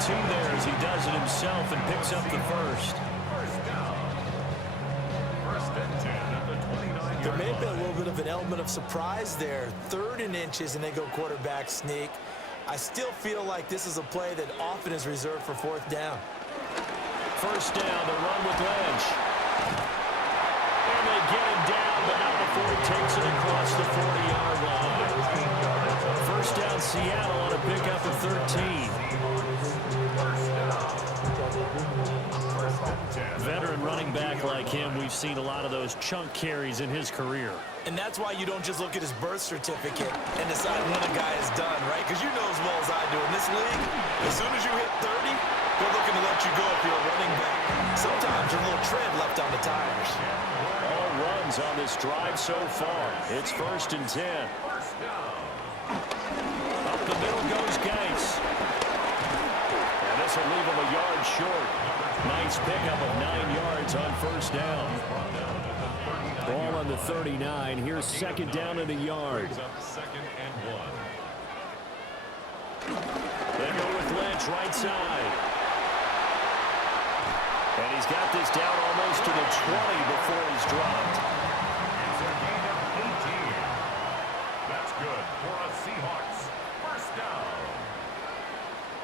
2 there as he does it himself and picks up the first. There may have been a little bit of an element of surprise there. 3rd and inches, and they go quarterback sneak. I still feel like this is a play that often is reserved for 4th down. First down, the run with Lynch. And they get him down, but not before he takes it across the 40-yard line. First down, Seattle on a pickup of 13. Veteran running back like him, we've seen a lot of those chunk carries in his career. And that's why you don't just look at his birth certificate and decide when a guy is done, right? Because you know as well as I do, in this league, as soon as you hit 30, they're looking to let you go if you're a running back. Sometimes there's a little tread left on the tires. All runs on this drive so far. It's 1st and 10. Up the middle goes Geis. And this will leave him a yard short. Nice pickup of 9 yards on first down. Ball on the 39. Here's 2nd down and a yard. They go with Lynch right side. And he's got this down almost to the 20 before he's dropped. It's a gain of 18. That's good for a Seahawks. First down.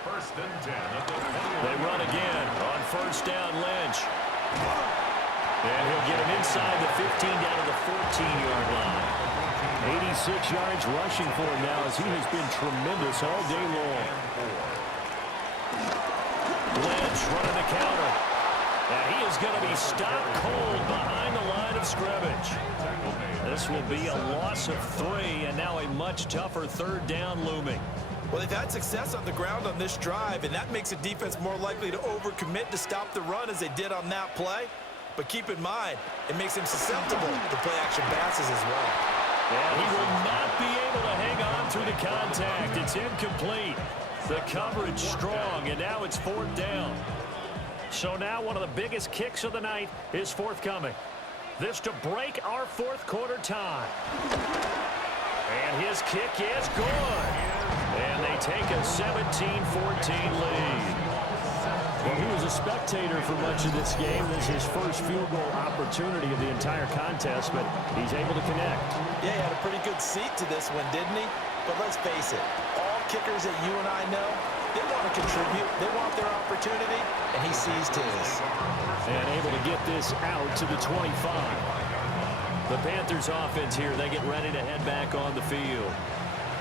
1st and 10 at the 20. They run again on first down, Lynch. And he'll get him inside the 15 down to the 14-yard line. 86 yards rushing for him now as he has been tremendous all day long. Lynch running the counter. And he is going to be stopped cold behind the line of scrimmage. This will be a loss of 3 and now a much tougher 3rd down looming. Well, they've had success on the ground on this drive, and that makes a defense more likely to overcommit to stop the run as they did on that play. But keep in mind, it makes him susceptible to play-action passes as well. Yeah, he will not be able to hang on through the contact. It's incomplete. The coverage strong, and now it's 4th down. So now one of the biggest kicks of the night is forthcoming. This to break our 4th quarter tie. And his kick is good. And they take a 17-14 lead. Well, he was a spectator for much of this game. This is his first field goal opportunity of the entire contest, but he's able to connect. Yeah, he had a pretty good seat to this one, didn't he? But let's face it, all kickers that you and I know, they want to contribute. They want their opportunity, and he seized his. And able to get this out to the 25. The Panthers offense here, they get ready to head back on the field.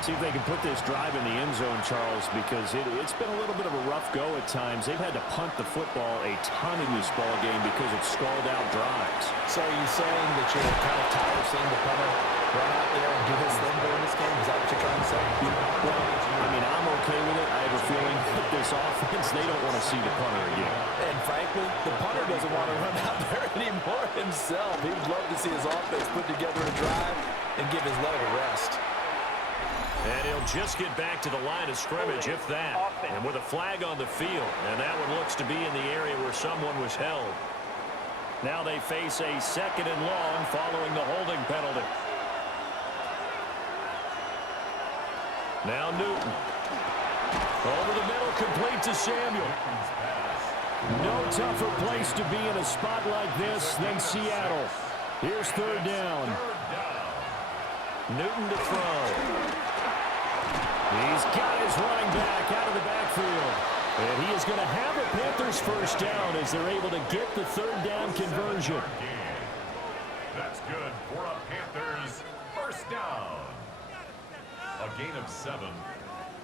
See if they can put this drive in the end zone, Charles, because it's been a little bit of a rough go at times. They've had to punt the football a ton in this ball game because of stalled-out drives. So are you saying that you're kind of tired of seeing the punter run out there and do his thing during this game? Is that what you're trying to say? Well, I mean, I'm okay with it. I have a feeling that this offense, they don't want to see the punter again. And frankly, the punter doesn't want to run out there anymore himself. He would love to see his offense put together a drive and give his leg a rest. And he'll just get back to the line of scrimmage, if that. And with a flag on the field. And that one looks to be in the area where someone was held. Now they face a 2nd and long following the holding penalty. Now Newton. Over the middle, complete to Samuel. No tougher place to be in a spot like this than Seattle. Here's 3rd down. Newton to throw. He's got his running back out of the backfield. And he is going to have a Panthers first down as they're able to get the 3rd down conversion. That's good for a Panthers first down. A gain of 7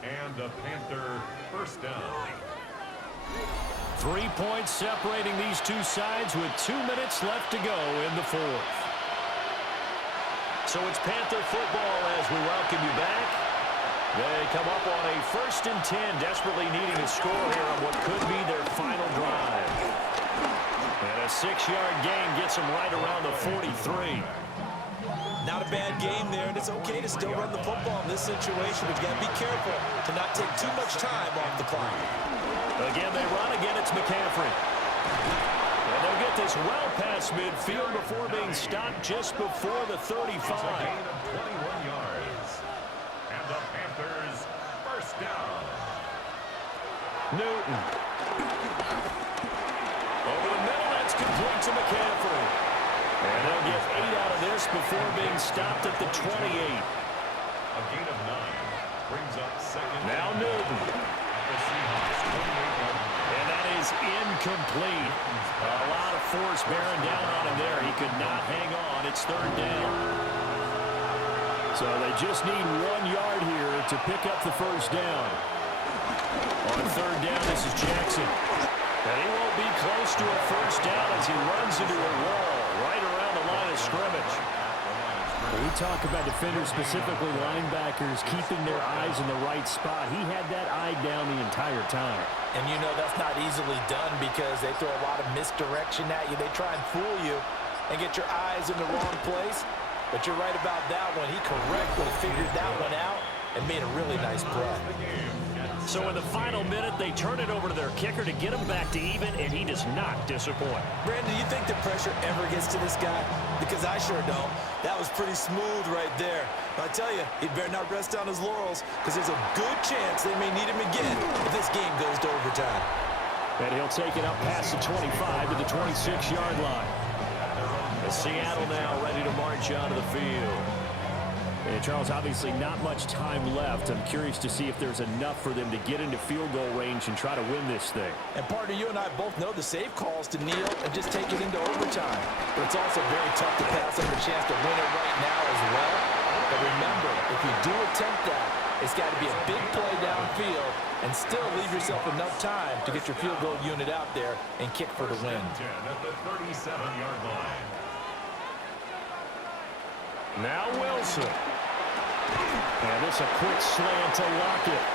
and a Panther first down. 3 points separating these two sides with 2 minutes left to go in the 4th. So it's Panther football as we welcome you back. They come up on a 1st and 10, desperately needing a score here on what could be their final drive. And a 6-yard gain gets them right around the 43. Not a bad game there, and it's okay to still run the football in this situation, but you got to be careful to not take too much time off the clock. Again, they run. Again, it's McCaffrey. And they'll get this well past midfield before being stopped just before the 35. It's a gain of 21 yards. And the Panthers first down. Newton. Over the middle, that's complete to McCaffrey. And they'll get 8 out of this before being stopped at the 28. A gain of 9 brings up second. Now Newton. At the Seahawks 28-yard line. And that is incomplete. A lot of force bearing down on him there. He could not hang on. It's third down. So they just need 1 yard here to pick up the first down. On third down, this is Jackson. And he won't be close to a first down as he runs into a wall right around the line of scrimmage. We talk about defenders, specifically linebackers, keeping their eyes in the right spot. He had that eye down the entire time. And you know that's not easily done because they throw a lot of misdirection at you. They try and fool you and get your eyes in the wrong place. But you're right about that one. He correctly figured that one out and made a really nice play. So in the final minute, they turn it over to their kicker to get him back to even, and he does not disappoint. Brandon, do you think the pressure ever gets to this guy? Because I sure don't. That was pretty smooth right there. But I tell you, he better not rest on his laurels because there's a good chance they may need him again if this game goes to overtime. And he'll take it up past the 25 to the 26-yard line. And Seattle now ready to march onto the field. And Charles, obviously not much time left. I'm curious to see if there's enough for them to get into field goal range and try to win this thing. And partner, you and I both know the save calls to kneel and just take it into overtime. But it's also very tough to pass on the chance to win it right now as well. But remember, if you do attempt that, it's got to be a big play downfield and still leave yourself enough time to get your field goal unit out there and kick for the win. At the 37-yard line. Now Wilson. And this a quick slant to Lockett.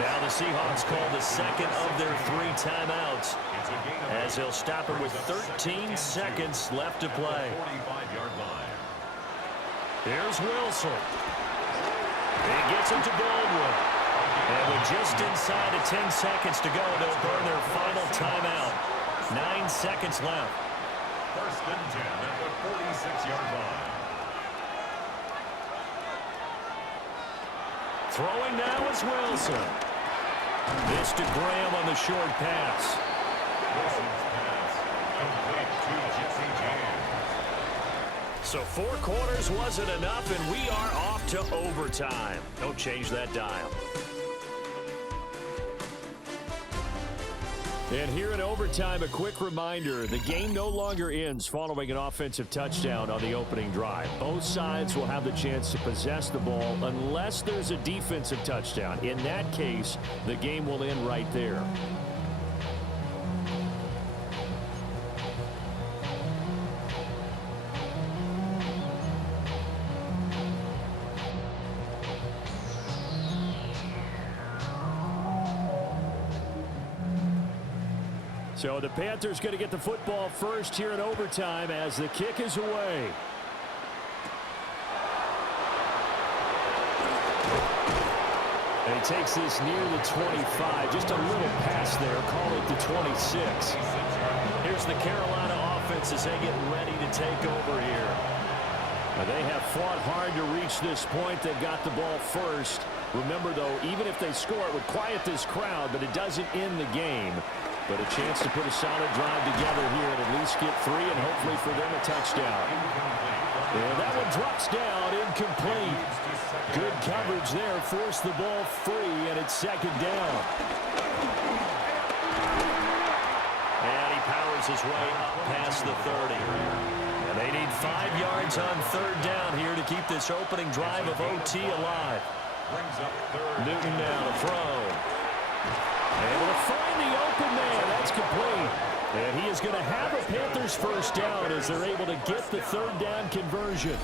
Now the Seahawks call the second of their 3 timeouts as they'll stop it with 13 seconds left to play. 45-yard line. Here's Wilson. He gets him to Baldwin. And with just inside of 10 seconds to go, they'll burn their final timeout. 9 seconds left. First and 10 at the 46-yard line. Throwing now is Wilson. This to Graham on the short pass. Wilson's pass complete to Jesse James. So 4 quarters wasn't enough, and we are off to overtime. Don't change that dial. And here in overtime, a quick reminder, the game no longer ends following an offensive touchdown on the opening drive. Both sides will have the chance to possess the ball unless there's a defensive touchdown. In that case, the game will end right there. So the Panthers going to get the football first here in overtime as the kick is away. And he takes this near the 25. Just a little pass there. Call it the 26. Here's the Carolina offense as they get ready to take over here. Now they have fought hard to reach this point. They've got the ball first. Remember, though, even if they score, it would quiet this crowd, but it doesn't end the game. But a chance to put a solid drive together here and at least get 3 and hopefully for them a touchdown. And that one drops down, incomplete. Good coverage there, forced the ball free, and it's second down. And he powers his way up past the 30. And they need 5 yards on third down here to keep this opening drive of OT alive. Newton now to throw. Able to find the open man. That's complete. And he is going to have a Panthers first down as they're able to get the third down conversion.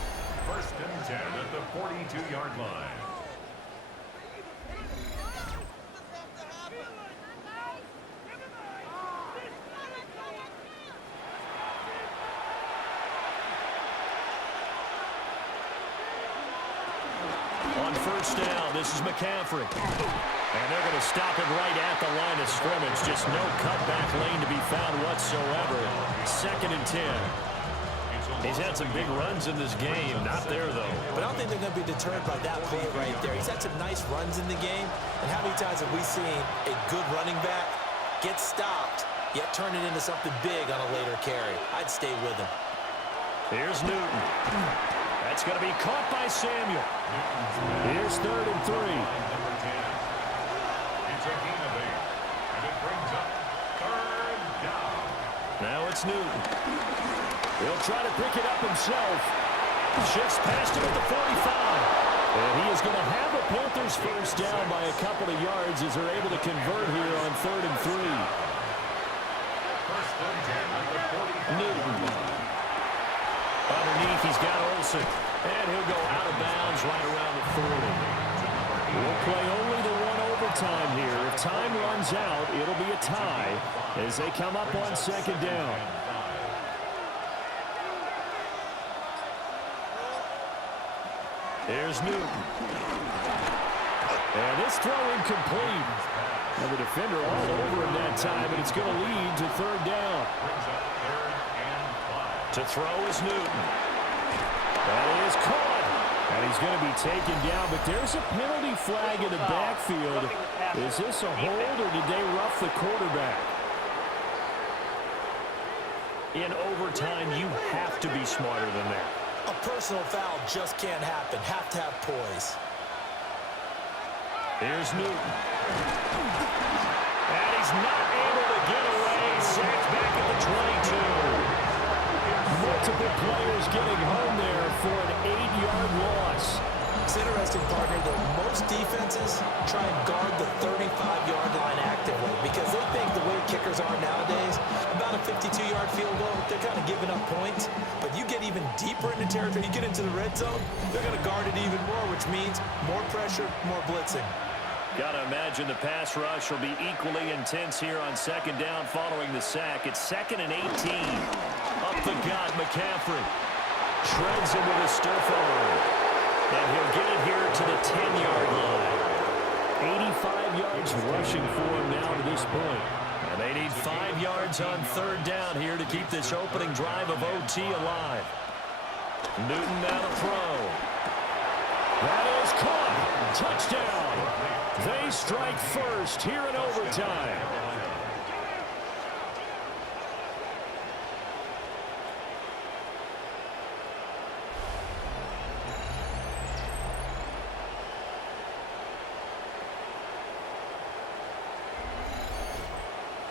First and 10 at the 42-yard line. On first down, this is McCaffrey. And they're going to stop it right at the line of scrimmage. Just no cutback lane to be found whatsoever. Second and 10. He's had some big runs in this game. Not there, though. But I don't think they're going to be deterred by that play right there. He's had some nice runs in the game. And how many times have we seen a good running back get stopped, yet turn it into something big on a later carry? I'd stay with him. Here's Newton. That's going to be caught by Samuel. Here's 3rd and 3. It's a gain of 8. And it brings up 3rd down. Now it's Newton. He'll try to pick it up himself. Shifts past him at the 45. And he is going to have a Panthers first down by a couple of yards as they're able to convert here on 3rd and 3. First and 10 at the 45. Newton. Underneath, he's got Olsen. And he'll go out of bounds right around the 40. We'll play only the one overtime here. If time runs out, it'll be a tie as they come up on 2nd down. Here's Newton. And this throw incomplete. And the defender all over him that time, and it's going to lead to 3rd down. To throw is Newton. That is caught. And he's going to be taken down, but there's a penalty flag in the backfield. Is this a hold, or did they rough the quarterback? In overtime, you have to be smarter than that. A personal foul just can't happen. Have to have poise. Here's Newton. And he's not able to get away. Sacked back at the 22. Multiple players getting home there for an 8-yard loss. It's interesting, partner, that most defenses try and guard the 35-yard line actively because they think the way kickers are nowadays, about a 52-yard field goal, they're kind of giving up points. But you get even deeper into territory, you get into the red zone, they're going to guard it even more, which means more pressure, more blitzing. Got to imagine the pass rush will be equally intense here on 2nd down following the sack. It's 2nd and 18. Up the gut, McCaffrey. Shreds him with a stiff arm. And he'll get it here to the 10-yard line. 85 yards rushing for him now to this point. And they need 5 yards on 3rd down here to keep this opening drive of OT alive. Newton now to throw. That is caught. Touchdown. They strike first here in overtime.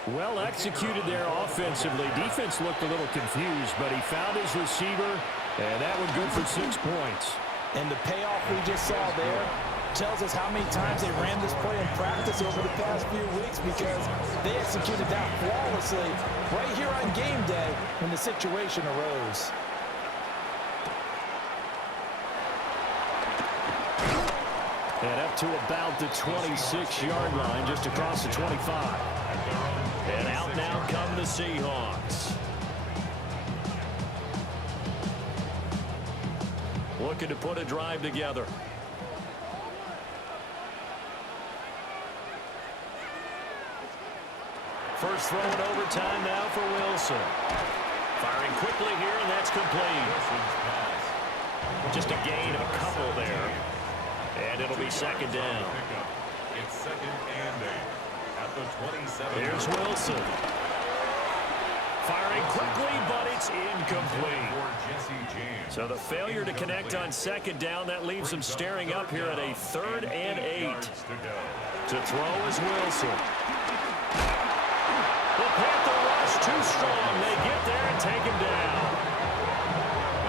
Well executed there offensively. Defense looked a little confused, but he found his receiver, and that one good for 6 points. And the payoff we just saw there tells us how many times they ran this play in practice over the past few weeks because they executed that flawlessly right here on game day when the situation arose. And up to about the 26-yard line, just across the 25. And out now come the Seahawks. Looking to put a drive together. First throw in overtime now for Wilson. Firing quickly here, and that's complete. Just a gain of a couple there. And it'll be 2nd down. It's 2nd and 8 at the 27. Here's Wilson. Firing quickly, but it's incomplete. So the failure to connect on 2nd down, that leaves them staring up here at a 3rd and 8. To throw is Wilson. The Panther rush too strong. They get there and take him down.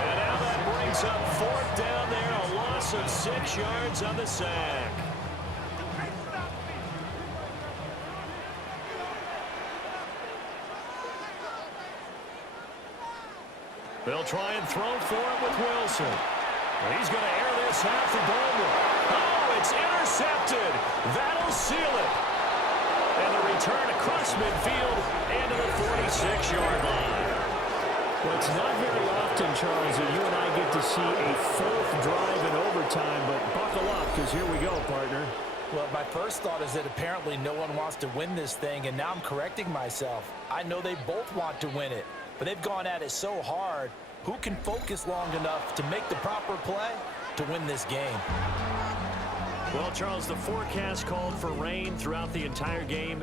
And now that brings up 4th down there, a loss of 6 yards on the sack. They'll try and throw for it with Wilson. And he's going to air this out for Baldwin. Oh, it's intercepted. That'll seal it. And the return across midfield and to the 46-yard line. Well, it's not very often, Charles, that you and I get to see a 4th drive in overtime, but buckle up because here we go, partner. Well, my first thought is that apparently no one wants to win this thing, and now I'm correcting myself. I know they both want to win it, but they've gone at it so hard who can focus long enough to make the proper play to win this game. Well, Charles, the forecast called for rain throughout the entire game.